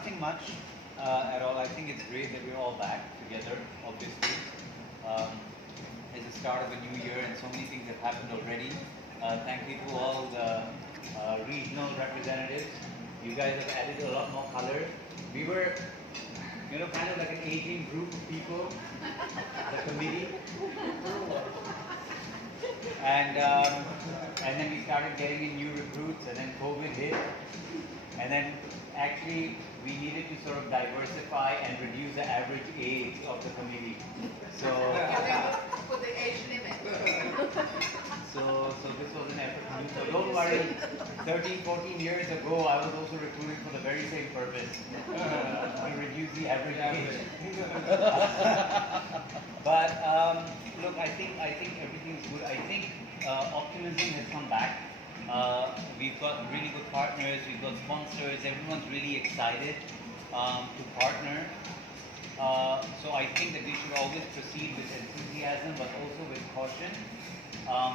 Nothing much at all. I think it's great that we're all back together, obviously. Um, it's the start of a new year and so many things have happened already. Thank you to all the regional representatives. You guys have added a lot more color. We were, kind of like an aging group of people, the committee. And then we started getting in new recruits, and then COVID hit, and then actually we needed to sort of diversify and reduce the average age of the committee. So put the age limit. So this was an effort to do. So don't worry, 13, 14 years ago I was also recruiting for the very same purpose, to reduce the average age. But look, I think everything's good. I think optimism has come back. We've got really good partners, we've got sponsors, everyone's really excited to partner. So I think that we should always proceed with enthusiasm but also with caution.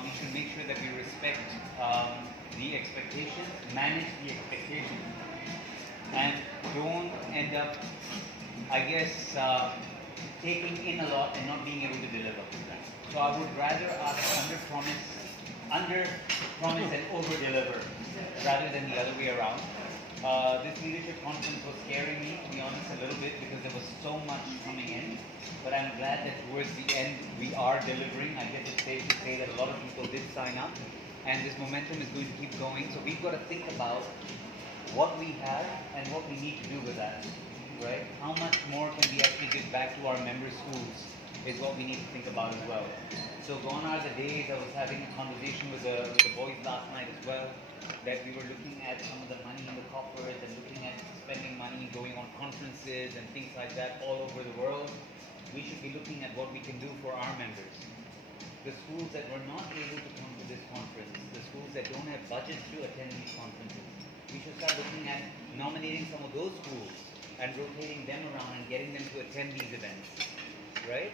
We should make sure that we respect the expectations, manage the expectations, and don't end up, I guess, taking in a lot and not being able to deliver. So I would rather us under promise and over deliver rather than the other way around. This leadership conference was scaring me, to be honest, a little bit because there was so much coming in. But I'm glad that towards the end we are delivering. I guess it's safe to say that a lot of people did sign up, and this momentum is going to keep going. So we've got to think about what we have and what we need to do with that, right? How much more can we actually give back to our member schools is what we need to think about as well. So gone are the days. I was having a conversation with the boys last night as well, that we were looking at some of the money in the coffers and looking at spending money, going on conferences and things like that all over the world. We should be looking at what we can do for our members. The schools that were not able to come to this conference, the schools that don't have budgets to attend these conferences, we should start looking at nominating some of those schools and rotating them around and getting them to attend these events, right?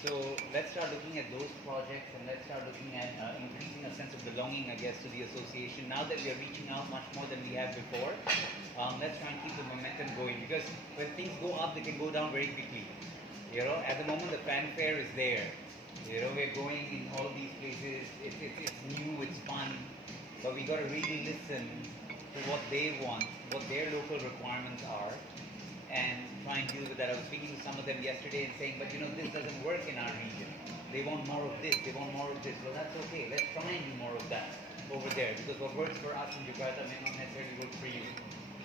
So let's start looking at those projects, and let's start looking at increasing a sense of belonging, I guess, to the association. Now that we are reaching out much more than we have before, let's try and keep the momentum going, because when things go up, they can go down very quickly. At the moment the fanfare is there. We're going in all these places. It's new, it's fun, but we got to really listen to what they want, what their local requirements are, and try and deal with that. I was speaking to some of them yesterday and saying, but this doesn't work in our region. They want more of this, they want more of this. Well, that's okay. Let's try and do more of that over there, because what works for us in Jakarta may not necessarily work for you,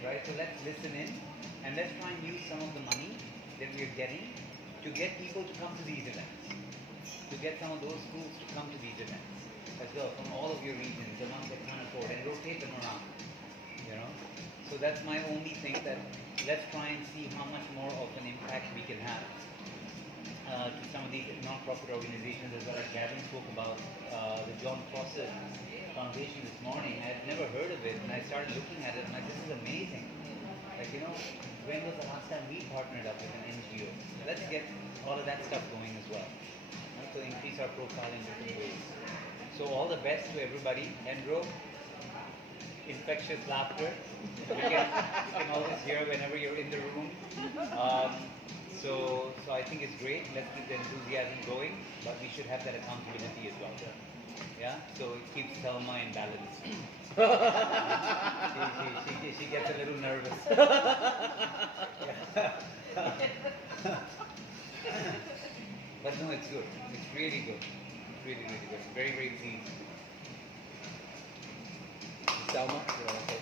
right? So let's listen in, and let's try and use some of the money that we're getting to get people to come to these events, to get some of those schools to come to these events as well, from all of your regions, the ones that can't afford, and rotate them around. So that's my only thing, that let's try and see how much more of an impact we can have to some of these non-profit organizations as well. As Gavin spoke about the John Fawcett Foundation this morning. I had never heard of it, and I started looking at it, and this is amazing. When was the last time we partnered up with an NGO? Let's get all of that stuff going as well, to increase our profile in different ways. So all the best to everybody. Andrew, infectious laughter. You can always hear whenever you're in the room. So I think it's great. Let's keep the enthusiasm going, but we should have that accountability as well. Yeah. So it keeps Thelma in balance. she gets a little nervous. But no, it's good. It's really good. It's really, really good. Very, very pleased. Thelma, you want to say